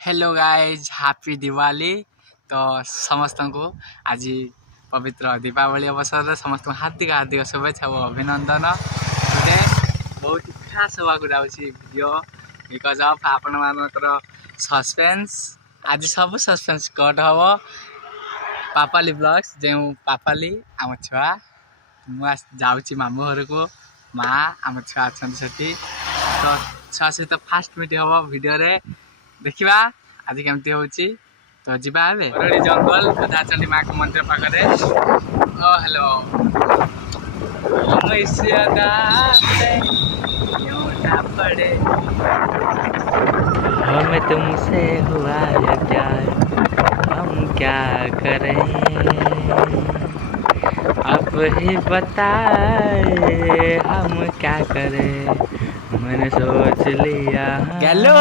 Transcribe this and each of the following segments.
Hello guys happy Diwali. तो समस्त को आज पवित्र दीपावली अवसर में समस्त हार्दिक हार्दिक शुभेच्छा और अभिनंदन। टुडे बहुत खास होगा वीडियो बिकज ऑफ आपण मानकर सस्पेंस। आज सब सस्पेंस कट हम पापाली ब्लॉग्स जो पापाली आम छुआ मुझे मामू घर को माँ आम छुआ अच्छा से तो छुआ सहित फास्ट मीट हम वीडियो देखा आज केमती हो तो जीवा बरड़ी जंगल गदाचंडी माँ को मंदिर पाखे। ओ हेलो पड़े हमें तुमसे हुआ है प्यार, हम क्या करें अब ही बताए हम क्या करें। मैंने सोच लिया गैलो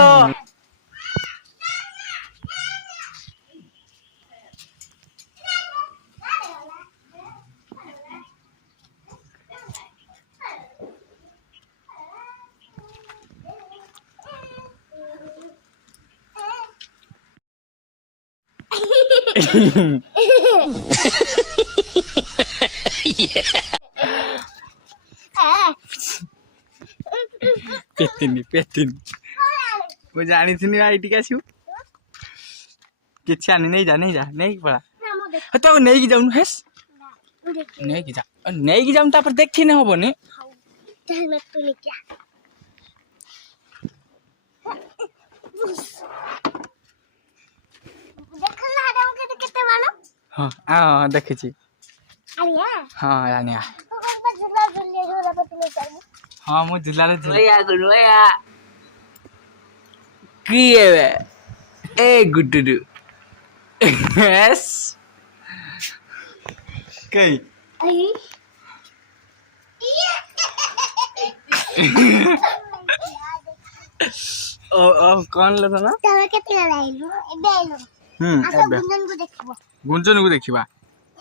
पेतिनी वो जानी थी भाई टिका छु किछ आनी नहीं जा नहीं पड़ा तो नहीं की जाऊन हेस नहीं की जाऊन तापर देखी न होबनी हाँ हाँ देखी छी हाँ रानिया हाँ मु जिल्ला रे गुलुया की ए गुड्डू यस कई ओ कौन लता ना तवे केते लाइलो एबेलो आसा गुंजन को देखिबा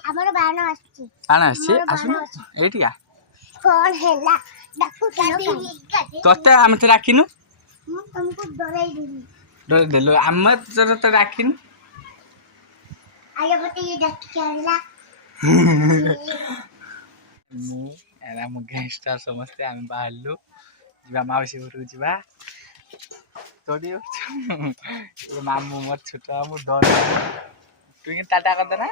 हमर बाण आछि आसु एटिया कोन हेला डाकू काटी तोते हम ते राखिनु तुमको डराई देली डर देलो हम तो राखिनु आगे बते ये डाक के आला मु एरा मु गैंगस्टर समझते हम बाहरलु जीवा मावसी घर जीवा तोड़ी मामू मोर छोटा मु डर तू टाटा कर देना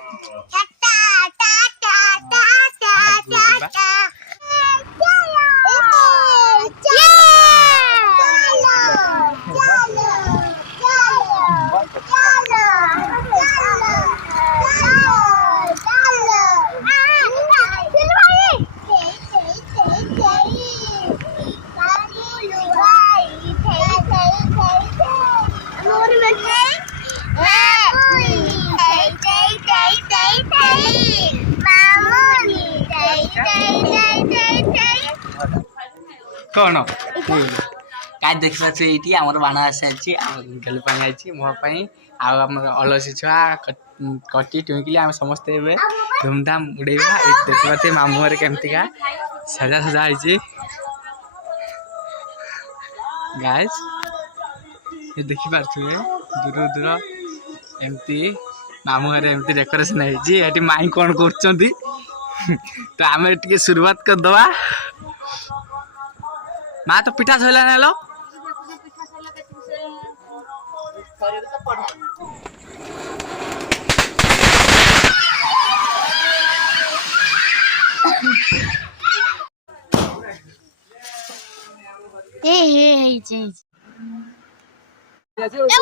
टाटा टाटा टाटा टाटा कौन का देखा ये आम बाण आसी गल आई मोपाई आम अलसी छुआ कटी टुईकली आम समस्ते धूमधाम उड़ेबा देखा मामू घर केमतिका सजा सजा है गाइस ये देखी पारे दूर दूर एमती मामू घर एमती डेकोरेशन है माई कौन कर तो आम टे शुरुआत करदे माँ तो पिठा सैला ना लो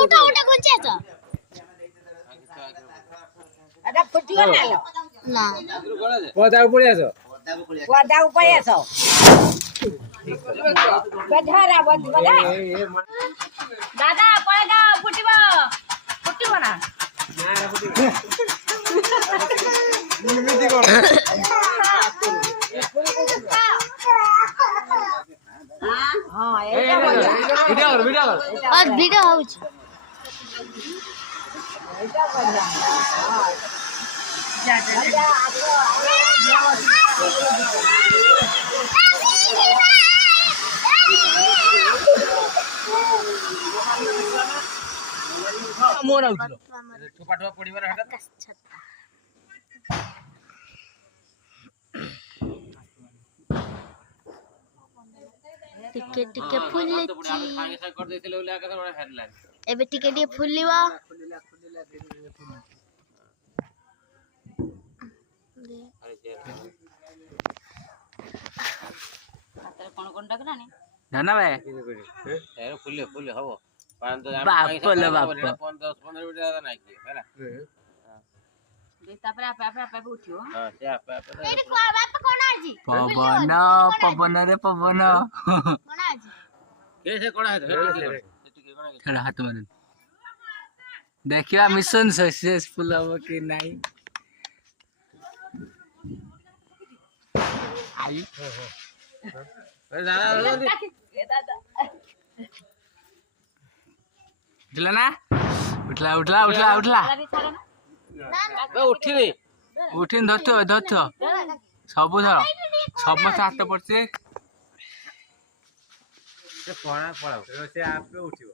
उठा उठा गुंचेचा ada putih na lo ना पदा पड़े आसो wada upaya so bedhara bada dada payga putibo na निमिति कर हां वीडियो कर और वीडियो आउच eta बढ़िया जा जा ମୋ ନାଉଥିଲ ଠୋପା ଠୋପା ପଡ଼ିବାର ହେଟା ଆକାଶ ଛତା ଟିକେ ଟିକେ ଫୁଲିଛି ଏବେ ଟିକେ ଟିକେ ଫୁଲିବ କଣ କଣ ଡାକଲାନି ଧନ ଭାଇ ଫୁଲି ହବ ବାପଲୋ ବାପ ତାପରେ ଆପେ ଆପେ ଆପେ ଉଠିବ ବାପା କଣ ଆଜି ପବନ ପବନରେ ପବନ କଣ ଆଜି ଖେଳ ହାତ ମାର ଦେଖିବା ମିଶନ ସକ୍ସେସଫୁଲ ହବ କି ନାଇଁ ଆଇ ଉଠିଲା ନା ଉଠିଲା ଉଠିଲା ଉଠିଲା ଉଠିଲା ଉଠିନି ଉଠିନି ଧରିଥିବ ଧରିଥିବ ସବୁ ଧର ସମସ୍ତେ ହାତ ପଡିଛି ସେ ଆପେ ଉଠିବ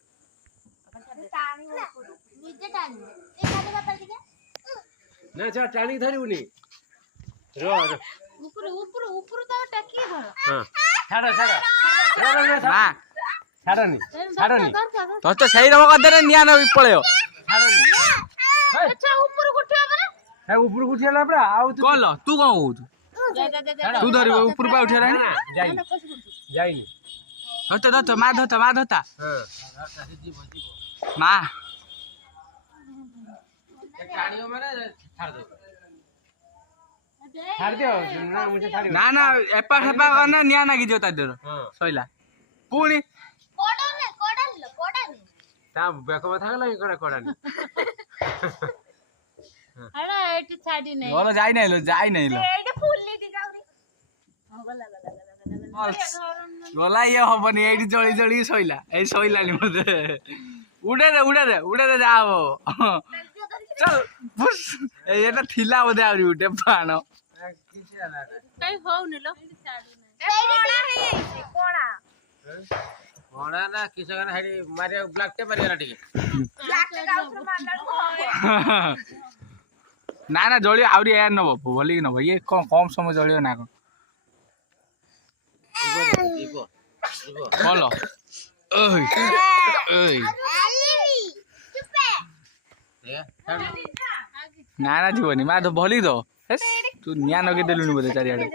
ନିଜେ ଟାଣିବ ଏ କାଟେ ବାପା ଟିକେ ନା ସେ ଟାଣିକି ଧରିବୁନି ଉପରୁ ଉପରୁ ଉପରୁ ତ ଟେକି ଧର ଛାଡ ମା ଛାଡନି ତୋ ତ ସେଇ ରକମ କରିଦେଲେ ନିଆଁ ନବି ପଳେଇବ ଆଚ୍ଛା ଉପରୁ ଉଠିବ ପରା ଉପରକୁ ଉଠିଗଲା ପରା ଆଉ କଣ ଲ ତୁ କଣ କହୁଛୁ ତୁ ଧରିବ ଉପରୁ ପା ଉଠିଗଲାଣି ଯାଇନି ଧରତ ଧରତ ମା ଧରତା ମା ଧରତା ମା ନା ନା ଏପା ସେପା କନେ ନିଆଁ ଲାଗିଯିବ ତା ଦେହର ସଇଲା ପୁଣି ତା ବେକ ବଥା ଗଲା କଡାନି ଏଇଠି ଛାଡି ନେଇ ଭଲ ଯାଇନାଇ लो ଯାଇନାଇ लो ଏଇଠି ଫୁଲି ଟିକେ ଗଲା ଇଏ ହବନି ଏଇଠି ଜଳି ଜଳି ସଇଲା ଏଇ ସଇଲାଣି ମତେ ଉଡେ ଯା ହବ ଚଲ ପୁସ୍ ଏଇ ଏଟା ଥିଲା ବୋଧେ ଆହୁରି ଗୋଟେ ବାଣ କାଇ ହଉନି लो କଣା ନା କିସ ହେଡି ମାରିଆ ବ୍ଲାକ୍ ଟେ ମାରିଗଲା ଟିକେ ନା ନା ଜଳିବ ଆହୁରି ଏୟାର ନବ ଭଲିକି ନବ ଇଏ କଣ କମ ସମୟ ଜଳିବ ନା କଣ ଭଲ ନା ନା ଯିବନି ମା ତ ଭଲି ତ ତୁ ନିଆଁ ନଗେଇ ଦେଲୁନି ବୋଧେ ଚାରିଆଡେ